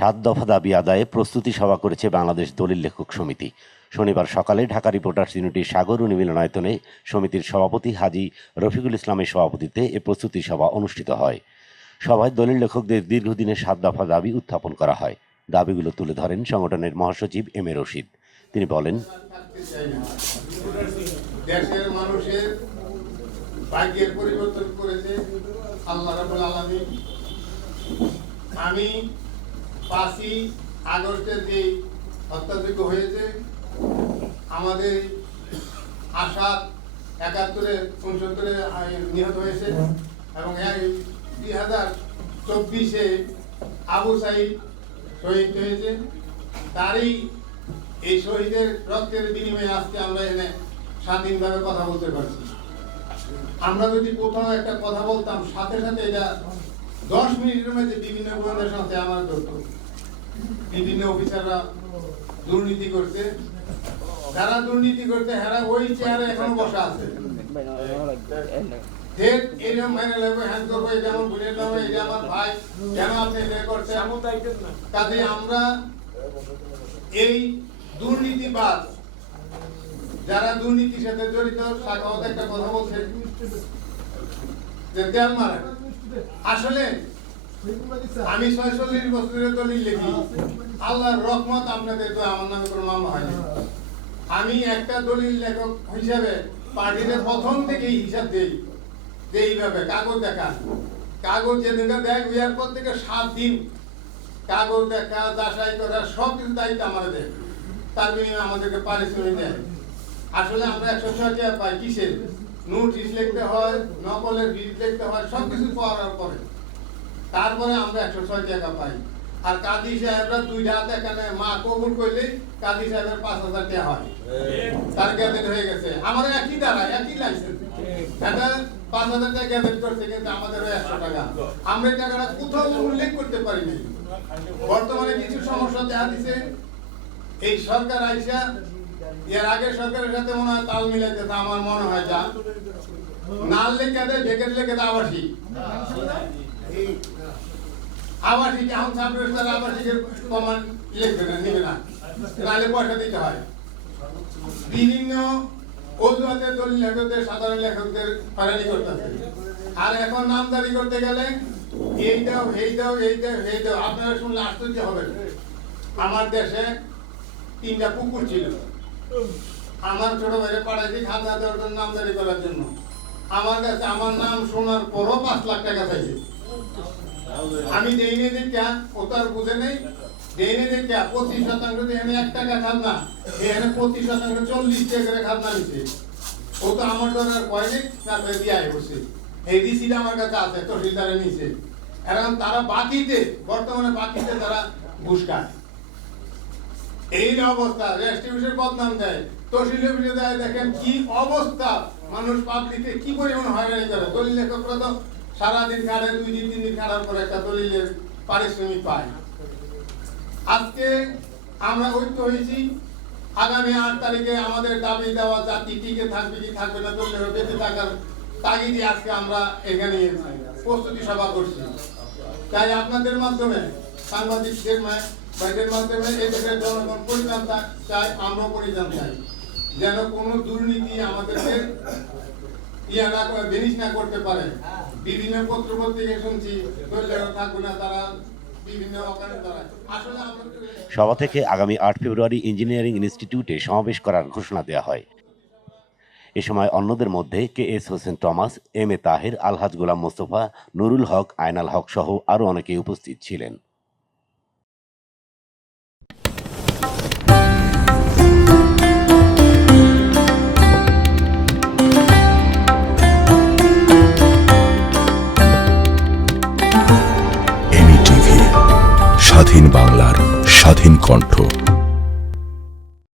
সাত দফা দাবি আদায়ে প্রস্তুতি সভা করেছে বাংলাদেশ দলিল লেখক সমিতি। শনিবার সকালে ঢাকা রিপোর্টার্স ইউনিটির সাগর মিলনায়তনে সমিতির সভাপতি হাজি রফিকুল ইসলামের সভাপতিত্বে এ প্রস্তুতি সভা অনুষ্ঠিত হয়। সভায় দলিল লেখকদের দীর্ঘদিনের সাত দফা দাবি উত্থাপন করা হয়। দাবিগুলো তুলে ধরেন সংগঠনের মহাসচিব এম এ রশিদ। তিনি বলেন। দেশের মানুষের ভাগ্যের পরিবর্তন করেছে। আল্লাহ আমি পাঁচই আগস্টের যে হত্যাযোগ্য হয়েছে, আমাদের আশা একাত্তরে উনসত্তরে নিহত হয়েছে এবং দুই হাজার চব্বিশে আবু সাইদ শহীদ হয়েছে। তারই এই শহীদের রক্তের বিনিময়ে আজকে আমরা এনে স্বাধীনভাবে কথা বলতে পারছি। আমরা যদি কোথাও একটা কথা বলতাম, সাথে সাথে এটা দশ মিনিটের মধ্যে বিভিন্ন গোয়েন্দার সাথে আমার ধরতো বিভিন্ন অফিসাররা দুর্নীতি করতে যারা দুর্নীতি করতে হেরা ওই চেয়ারে এখনও বসা আছে। মেনে আমার যারা দুর্নীতির সাথে জড়িত আসলে আমি ছয়চল্লিশ বছরের লিখি আল্লাহর রহমত আপনাদের তো আমার নামে কোনো মামলা হয়নি আমি একটা দলিল লেখক হিসাবে পার্টিতে প্রথম থেকেই হিসাব যে এইভাবে কাগজ দেখা। কাগজ যেদিনটা দেয় পর থেকে সাত দিন কাগজ দেখা, যাচাই করা সব কিছু দায়িত্ব আমাদের দেয়। তার বিনিময়ে আমাদেরকে পারিশ্রমিক দেয়। আসলে আমরা একশো ছয় টাকা পাই, কিসের? নোটিশ লিখতে হয়, নকলের বিল লিখতে হয় সব কিছু পাওয়ার পরে। তারপরে আমরা একশো ছয় টাকা পাই। আর কাজী সাহেবরা দুই হাত এখানে মা কবুল করলে কাজী সাহেবের পাঁচ হাজার টাকা হয়। তার গ্যাজেট হয়ে গেছে। আমাদের একই দ্বারা, একই লাইসেন্স এটা পাঁচ হাজার টাকা গ্যাজেট করছে কিন্তু আমাদের একশো টাকা। আমরা টাকাটা কোথাও উল্লেখ করতে পারিনি বর্তমানে কিছু সমস্যা দেখা দিছে। এই সরকার আইসা এর আগে সরকারের সাথে মনে হয় তাল মিলাইতে আমার মনে হয় যা। নাল লেখা দেয়, বেকেট লেখা দেয় আবাসিক। আবাসিক, এখন সাবরেস্ট তারা আবাসিকের প্রমাণ লিখবে না, নেবে না। নাহলে পয়সা দিতে হয়। বিভিন্ন অজুহাতের দলিল লেখকদের, সাধারণ লেখকদের হয়রানি করতেছে। আর এখন নামদারি করতে গেলে এই দাও এই দাও এই দাও এই দাও। আপনারা শুনলে আশ্চর্য হবেন। আমার দেশে তিনটা পুকুর ছিল। আমার ছোট ভাইরে পাঠাইছি খাজনা দেওয়ার জন্য নামদারি করার জন্য। আমার কাছে আমার নাম শোনার পরও পাঁচ লাখ টাকা চাইছে। আমি দেইনি দেখা ও তো আর বুঝে নেই। দেইনি দেখা পঁচিশ শতাংশ এখানে এক টাকা খাজনা। এখানে পঁচিশ শতাংশ চল্লিশ টাকা করে খাজনা নিছে ও তো আমার দ্বারা আর কয়নি তারপরে দিয়ে বসে এই রিসিট আমার কাছে আছে, তহসিলদারে নিছে। এখন তারা বাকিতে, বর্তমানে বাকিতে তারা ঘুষ খায়। এই অবস্থা রেস্টিটিউশন বদনাম দেয়। তহসিল অফিসে দেয়, দেখেন কি অবস্থা। মানুষ পাবলিকে কি পরিমাণ হয়রানি করে। দলিল লেখকরা তো, সারাদিন কাটে দুই দিন, তিন দিন কাটার পর একটা দলিলের পারিশ্রমিক পায়। আজকে আমরা ঐক্য হয়েছি, আগামী আট তারিখে আমাদের দাবি দেওয়া জাতি টিকে থাকবে, কি থাকবে না দলিল বেঁচে থাকার তাগিদে আজকে আমরা এখানে প্রস্তুতি সভা করছি। তাই আপনাদের মাধ্যমে সাংবাদিকদের ভাইদের মাধ্যমে দেশের জনগণ পরিণাম চাই আমরা পরিণাম চাই যেন কোনো দুর্নীতি আমাদেরকে ইয়া না করে জিনিস না করতে পারে। বিভিন্ন পত্র পত্রিকায় শুনছি থাকবে না, তারা সভা থেকে আগামী আট ফেব্রুয়ারি ইঞ্জিনিয়ারিং ইনস্টিটিউটে সমাবেশ করার ঘোষণা দেওয়া হয়। এ সময় অন্যদের মধ্যে K S Hossain Thomas, M A Taher, Alhaj Golam Mostafa, Nurul Haque, Aynal Haque সহ আরও অনেকে উপস্থিত ছিলেন। স্বাধীন কণ্ঠ।